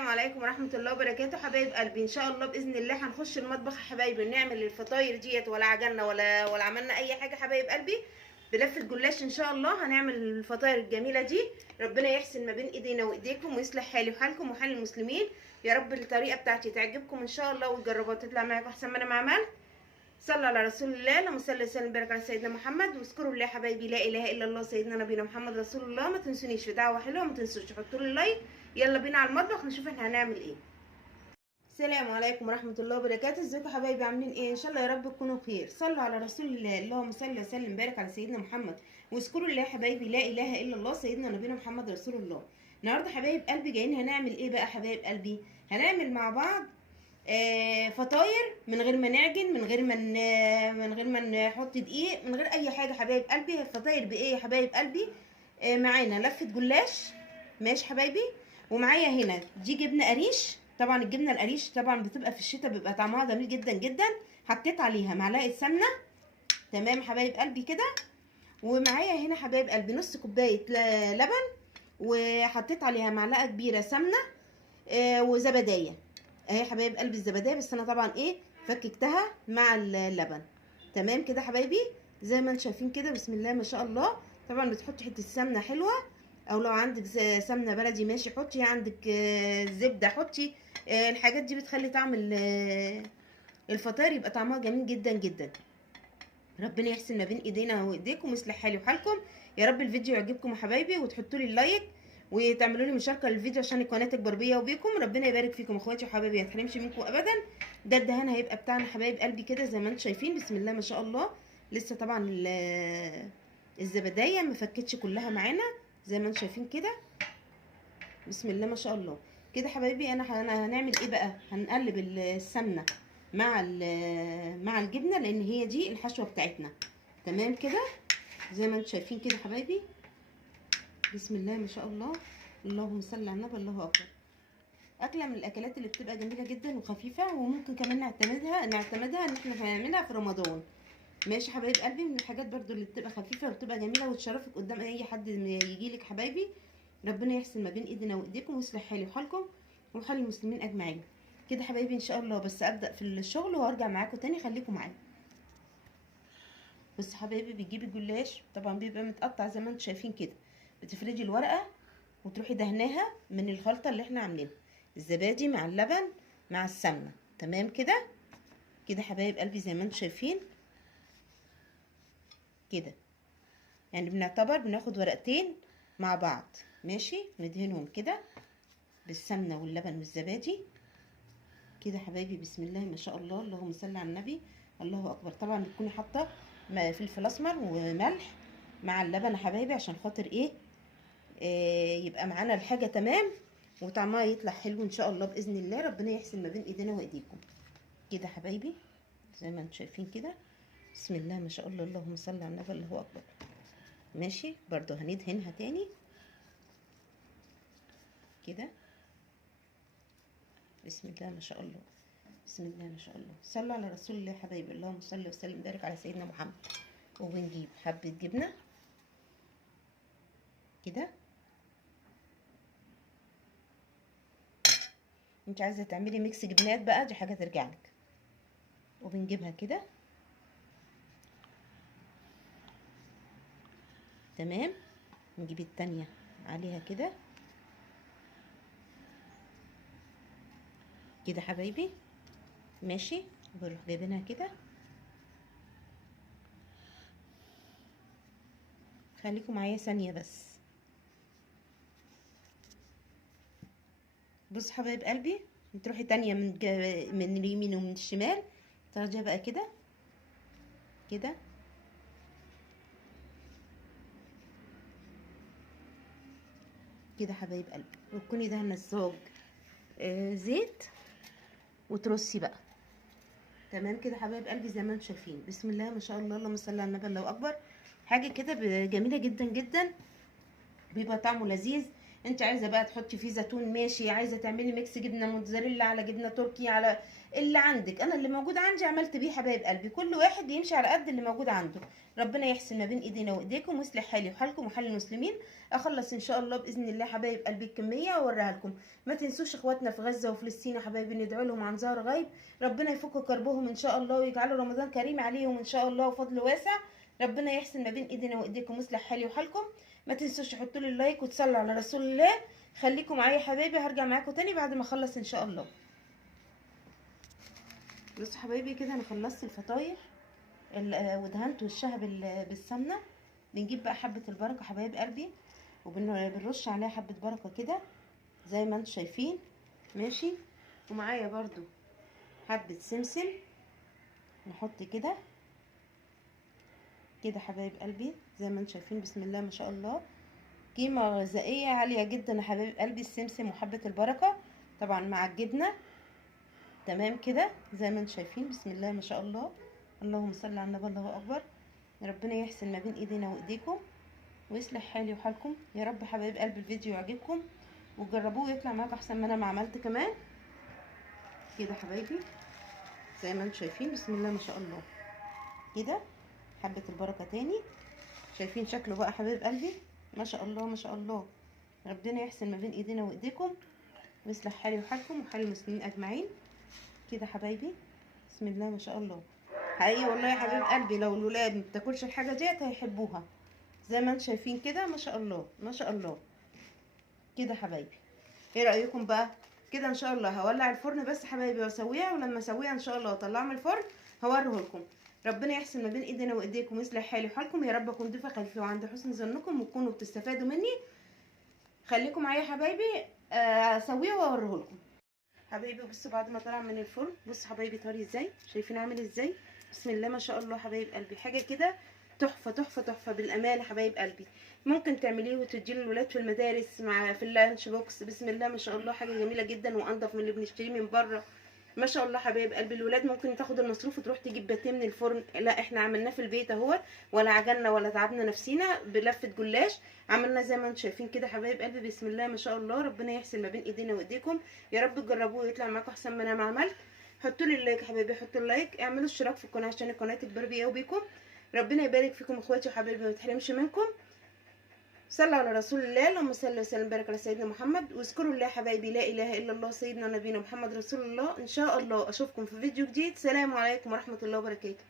السلام عليكم ورحمة الله وبركاته حبايب قلبي. ان شاء الله باذن الله هنخش المطبخ يا حبايبي نعمل الفطاير ديت، ولا عجلنا ولا عملنا اي حاجة حبايب قلبي. بلفة جلاش ان شاء الله هنعمل الفطاير الجميلة دي. ربنا يحسن ما بين ايدينا وايديكم ويصلح حالي وحالكم وحال المسلمين يا رب. الطريقة بتاعتي تعجبكم ان شاء الله وتجربوها تطلع معاكم احسن ما انا ما عملت. صلى على رسول الله، اللهم صل وسلم وبارك على سيدنا محمد. واذكروا الله حبايبي، لا اله الا الله سيدنا نبينا محمد رسول الله. ما تنسونيش في دعوه حلوه، ما تنسوش تحطوا لي لايك. يلا بينا على المطبخ نشوف احنا هنعمل ايه. السلام عليكم ورحمه الله وبركاته. ازيكم حبايبي، عاملين ايه؟ ان شاء الله يا رب تكونوا بخير. صلوا على رسول الله، اللهم صل وسلم وبارك على سيدنا محمد. واذكروا الله حبايبي، لا اله الا الله سيدنا نبينا محمد رسول الله. النهارده حبايب قلبي جايين هنعمل ايه بقى حبايب قلبي؟ هنعمل مع بعض فطاير من غير ما نعجن، من غير ما نحط دقيق، من غير اي حاجه حبايب قلبي. الفطاير بايه يا حبايب قلبي؟ معانا لفه جلاش ماشي حبايبي، ومعايا هنا دي جبنه قريش. طبعا الجبنه القريش طبعا بتبقى في الشتاء بيبقى طعمها جميل جدا جدا. حطيت عليها معلقه سمنه تمام حبايب قلبي كده. ومعايا هنا حبايب قلبي نص كوبايه لبن، وحطيت عليها معلقه كبيره سمنه وزبدايه اهي حبايب قلبي. الزبديه بس انا طبعا ايه فككتها مع اللبن تمام كده حبايبي زي ما انتم شايفين كده. بسم الله ما شاء الله. طبعا بتحطي حته سمنه حلوه، او لو عندك سمنه بلدي ماشي حطي، عندك زبده حطي. الحاجات دي بتخلي طعم الفطاير يبقى طعمها جميل جدا جدا. ربنا يحسن ما بين ايدينا وايديكم ويصلح حالي وحالكم يا رب. الفيديو يعجبكم يا حبايبي، وتحطوا لي اللايك وتعملوا لي مشاركه للفيديو عشان القناه تكبر بيا وبيكم. ربنا يبارك فيكم اخواتي وحبايبي، ما تحرمش منكم ابدا. ده الدهان هيبقى بتاعنا حبايب قلبي كده زي ما انتم شايفين. بسم الله ما شاء الله. لسه طبعا الزبدايه ما فكتش كلها معانا زي ما انتم شايفين كده. بسم الله ما شاء الله كده حبايبي. انا هنعمل ايه بقى؟ هنقلب السمنه مع الجبنه لان هي دي الحشوه بتاعتنا تمام كده زي ما انتم شايفين كده حبايبي. بسم الله ما شاء الله، اللهم صل على النبي، الله اكبر. اكله من الاكلات اللي بتبقى جميله جدا وخفيفه، وممكن كمان نعتمدها ان احنا هنعملها في رمضان ماشي حبايب قلبي. من الحاجات برضو اللي بتبقى خفيفه وبتبقى جميله وتشرفك قدام اي حد يجيلك حبايبي. ربنا يحسن ما بين ايدينا وايديكم ويصلح حالي وحالكم وحال المسلمين اجمعين كده حبايبي ان شاء الله. بس ابدا في الشغل وارجع معاكم تاني، خليكم معايا. بص حبايبي، بتجيبي الجلاش طبعا بيبقى متقطع زي ما انتم شايفين كده. بتفردي الورقه وتروحي دهناها من الخلطه اللي احنا عاملينها، الزبادي مع اللبن مع السمنه تمام كده كده حبايب قلبي زي ما انتم شايفين كده. يعني بنعتبر بناخد ورقتين مع بعض ماشي، ندهنهم كده بالسمنه واللبن والزبادي كده حبايبي. بسم الله ما شاء الله، اللهم صل على النبي، الله اكبر. طبعا بتكوني حاطه فلفل اسمر وملح مع اللبن يا حبايبي عشان خاطر ايه يبقى معانا الحاجه تمام وطعمها يطلع حلو ان شاء الله باذن الله. ربنا يحسن ما بين ايدينا وايديكم كده حبايبي زي ما انتم شايفين كده. بسم الله ما شاء الله، اللهم صل على النبي، الله اكبر. ماشي برضو هندهنها تاني كده. بسم الله ما شاء الله، بسم الله ما شاء الله. صلوا على رسول الله حبايبي، اللهم صل وسلم وبارك على سيدنا محمد. وبنجيب حبه جبنه كده. انت عايزه تعملي ميكس جبنات بقى دي حاجه ترجع لك. وبنجيبها كده تمام. نجيب التانية عليها كده كده حبايبي ماشي. بروح جايبينها كده. خليكم معايا ثانيه بس. بص حبايب قلبي، تروحي تانية من اليمين ومن الشمال تاخديها بقى كده كده كده حبايب قلبي. وتكوني دهنه الزوج زيت وترصي بقى تمام كده حبايب قلبي زي ما انتم شايفين. بسم الله ما شاء الله، اللهم صل على النبي، الله اكبر. حاجه كده جميله جدا جدا، بيبقى طعمه لذيذ. انت عايزه بقى تحطي فيه زيتون ماشي، عايزه تعملي ميكس جبنه موتزاريلا على جبنه تركي على اللي عندك. انا اللي موجود عندي عملت بيه حبايب قلبي، كل واحد يمشي على قد اللي موجود عنده. ربنا يحسن ما بين ايدينا وايديكم ويصلح حالي وحالكم وحال المسلمين. اخلص ان شاء الله باذن الله حبايب قلبي الكميه واوريها لكم. ما تنسوش اخواتنا في غزه وفلسطين يا حبايبي، ندعو لهم عن ظهر غيب. ربنا يفك كربهم ان شاء الله ويجعله رمضان كريم عليهم ان شاء الله وفضل واسع. ربنا يحسن ما بين ايدينا وايديكم ويصلح حالي وحالكم. ما تنسوش تحطوا لي اللايك وتصلوا على رسول الله. خليكم معايا يا حبايبي، هرجع معاكم تاني بعد ما اخلص ان شاء الله. بصوا حبايبي كده انا خلصت الفطاير ودهنت وشها بالسمنه. بنجيب بقى حبه البركه حبايب قلبي وبنرش عليها حبه بركه كده زي ما انتم شايفين ماشي. ومعايا برضو حبه سمسم نحط كده كده حبايب قلبي زي ما انتم شايفين. بسم الله ما شاء الله، قيمه غذائيه عاليه جدا يا حبايب قلبي السمسم وحبه البركه طبعا مع الجبنه. تمام كده زي ما انتم شايفين. بسم الله ما شاء الله، اللهم صل على النبي، الله اكبر. ربنا يحسن ما بين ايدينا وايديكم ويصلح حالي وحالكم يا رب. حبايب قلبي الفيديو يعجبكم وتجربوه ويطلع معاكم احسن ما انا ما عملت كمان كده حبايبي زي ما انتم شايفين. بسم الله ما شاء الله كده حبه البركه تاني. شايفين شكله بقى حبايب قلبي ما شاء الله ما شاء الله. ربنا يحسن ما بين ايدينا وايديكم ويصلح حالي وحالكم وحال المسلمين اجمعين كده حبايبي. بسم الله ما شاء الله. حقيقي والله يا حبيب قلبي لو الولاد ما بتاكلش الحاجه ديت هيحبوها زي ما انتم شايفين كده ما شاء الله ما شاء الله كده حبايبي. ايه رايكم بقى كده؟ ان شاء الله هولع الفرن بس حبايبي واسويها، ولما اسويها ان شاء الله واطلعها من الفرن هوريه لكم. ربنا يحسن ما بين ايدينا وايديكم ويصلح حالي وحالكم يا رب. اكون ضيفه خفيفه وعند حسن ظنكم وتكونوا بتستفادوا مني. خليكم معايا حبايبي اسويه واوريه لكم حبايبي. بصوا بعد ما طلع من الفرن بصوا حبايبي طري ازاي، شايفين عامل ازاي؟ بسم الله ما شاء الله حبايب قلبي حاجه كده تحفه تحفه تحفه بالامانه حبايب قلبي. ممكن تعمليه وتديه للولاد في المدارس مع في اللانش بوكس. بسم الله ما شاء الله حاجه جميله جدا وانضف من اللي بنشتريه من بره ما شاء الله حبايب قلبي. الولاد ممكن تاخد المصروف وتروح تجيب باتيه من الفرن، لا احنا عملناه في البيت اهو، ولا عجلنا ولا تعبنا نفسينا بلفه جلاش. عملنا زي ما انتم شايفين كده حبايب قلبي. بسم الله ما شاء الله. ربنا يحسن ما بين ايدينا وايديكم يا رب. تجربوه ويطلع معاكم احسن ما انا ما عملت. حطوا لي اللايك يا حبايبي، حطوا اللايك، اعملوا اشتراك في القناه عشان القناه تكبر بيا وبيكم. ربنا يبارك فيكم اخواتي وحبايبي ما تحرمش منكم. صلوا على رسول الله، اللهم صل وسلم وبارك على سيدنا محمد. واذكروا الله حبايبي لا اله الا الله سيدنا نبينا محمد رسول الله. ان شاء الله اشوفكم في فيديو جديد. سلام عليكم ورحمه الله وبركاته.